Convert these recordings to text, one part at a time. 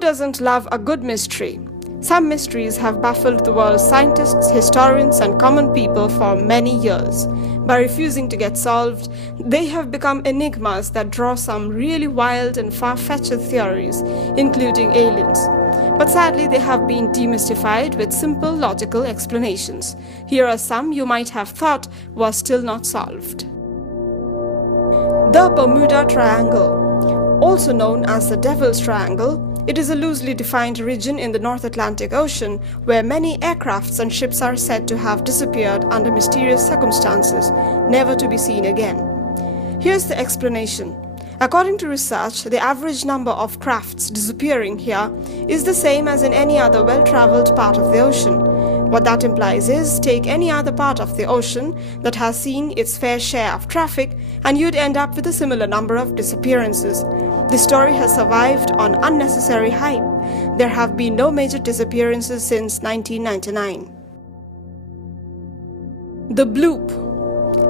doesn't love a good mystery? Some mysteries have baffled the world's scientists, historians, and common people for many years. By refusing to get solved, they have become enigmas that draw some really wild and far-fetched theories, including aliens. But sadly, they have been demystified with simple, logical explanations. Here are some you might have thought were still not solved. The Bermuda Triangle, also known as the Devil's Triangle, it is a loosely defined region in the North Atlantic Ocean where many aircrafts and ships are said to have disappeared under mysterious circumstances, never to be seen again. Here's the explanation. According to research, the average number of crafts disappearing here is the same as in any other well-traveled part of the ocean. What that implies is, take any other part of the ocean that has seen its fair share of traffic and you'd end up with a similar number of disappearances. The story has survived on unnecessary hype. There have been no major disappearances since 1999. The Bloop.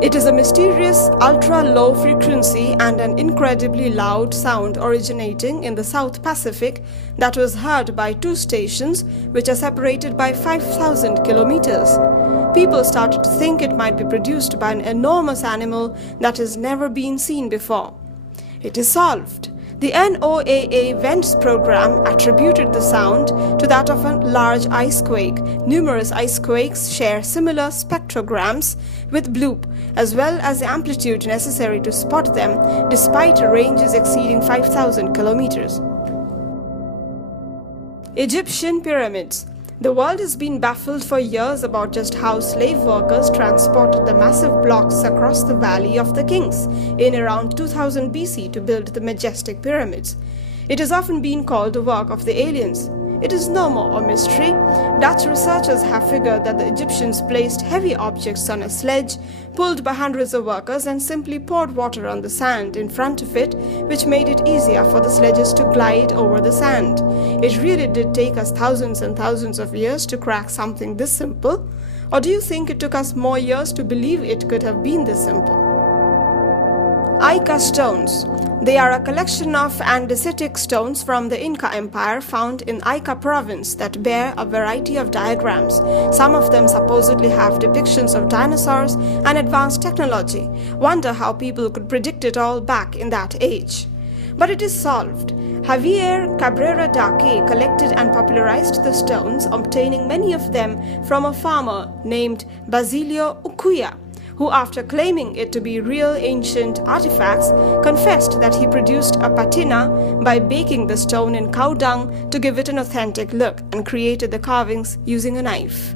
It is a mysterious, ultra-low frequency and an incredibly loud sound originating in the South Pacific that was heard by 2 stations which are separated by 5,000 kilometers. People started to think it might be produced by an enormous animal that has never been seen before. It is solved. The NOAA Vents program attributed the sound to that of a large ice quake. Numerous ice quakes share similar spectrograms with Bloop, as well as the amplitude necessary to spot them, despite ranges exceeding 5,000 kilometers. Egyptian pyramids. The world has been baffled for years about just how slave workers transported the massive blocks across the Valley of the Kings in around 2000 BC to build the majestic pyramids. It has often been called the work of the aliens. It is no more a mystery. Dutch researchers have figured that the Egyptians placed heavy objects on a sledge, pulled by hundreds of workers, and simply poured water on the sand in front of it, which made it easier for the sledges to glide over the sand. It really did take us thousands and thousands of years to crack something this simple. Or do you think it took us more years to believe it could have been this simple? Ica stones. They are a collection of andesitic stones from the Inca Empire found in Ica province that bear a variety of diagrams. Some of them supposedly have depictions of dinosaurs and advanced technology. Wonder how people could predict it all back in that age. But it is solved. Javier Cabrera Daque collected and popularized the stones, obtaining many of them from a farmer named Basilio Ucuya, who, after claiming it to be real ancient artifacts, confessed that he produced a patina by baking the stone in cow dung to give it an authentic look, and created the carvings using a knife.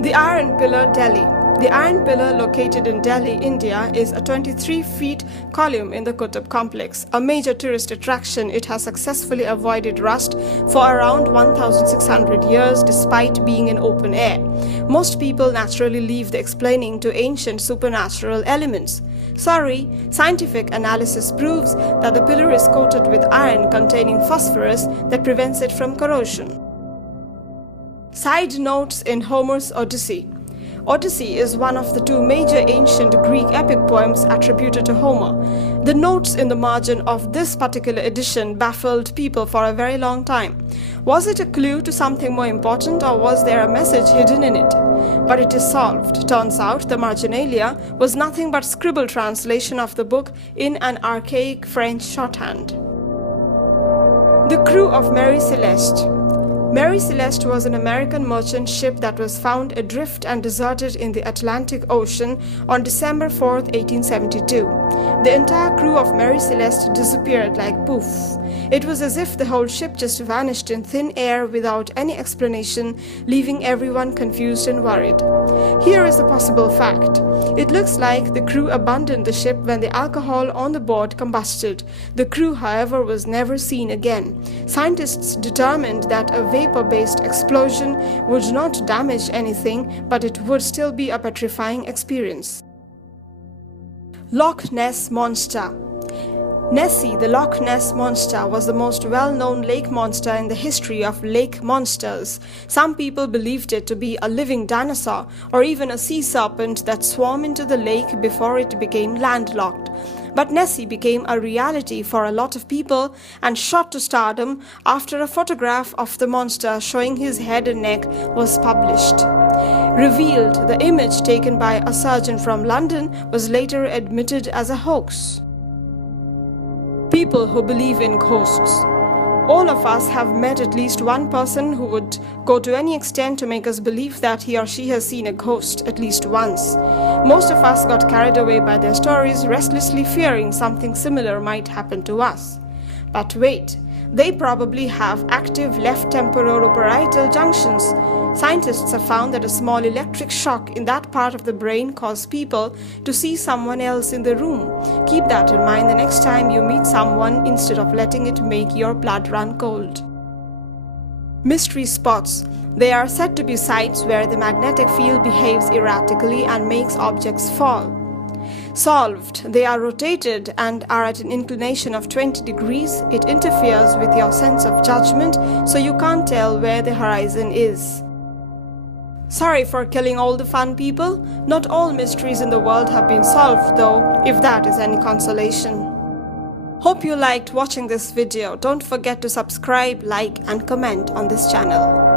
The Iron Pillar, Delhi. The Iron Pillar, located in Delhi, India, is a 23-foot column in the Qutb complex. A major tourist attraction, it has successfully avoided rust for around 1,600 years despite being in open air. Most people naturally leave the explaining to ancient supernatural elements. Sorry, scientific analysis proves that the pillar is coated with iron containing phosphorus that prevents it from corrosion. Side notes in Homer's Odyssey. Odyssey is one of the 2 major ancient Greek epic poems attributed to Homer. The notes in the margin of this particular edition baffled people for a very long time. Was it a clue to something more important, or was there a message hidden in it? But it is solved. Turns out the marginalia was nothing but scribble translation of the book in an archaic French shorthand. The crew of Mary Celeste. Mary Celeste was an American merchant ship that was found adrift and deserted in the Atlantic Ocean on December 4, 1872. The entire crew of Mary Celeste disappeared like poof. It was as if the whole ship just vanished in thin air without any explanation, leaving everyone confused and worried. Here is a possible fact. It looks like the crew abandoned the ship when the alcohol on the board combusted. The crew, however, was never seen again. Scientists determined that a vapor-based explosion would not damage anything, but it would still be a petrifying experience. Loch Ness Monster. Nessie, the Loch Ness Monster, was the most well-known lake monster in the history of lake monsters. Some people believed it to be a living dinosaur or even a sea serpent that swam into the lake before it became landlocked. But Nessie became a reality for a lot of people and shot to stardom after a photograph of the monster showing his head and neck was published. Revealed, the image taken by a surgeon from London was later admitted as a hoax. People who believe in ghosts. All of us have met at least one person who would go to any extent to make us believe that he or she has seen a ghost at least once. Most of us got carried away by their stories, restlessly fearing something similar might happen to us. But wait, they probably have active left tempororoparietal junctions. Scientists have found that a small electric shock in that part of the brain causes people to see someone else in the room. Keep that in mind the next time you meet someone instead of letting it make your blood run cold. Mystery spots. They are said to be sites where the magnetic field behaves erratically and makes objects fall. Solved. They are rotated and are at an inclination of 20 degrees. It interferes with your sense of judgment, so you can't tell where the horizon is. Sorry for killing all the fun people. Not all mysteries in the world have been solved though, if that is any consolation. Hope you liked watching this video. Don't forget to subscribe, like and comment on this channel.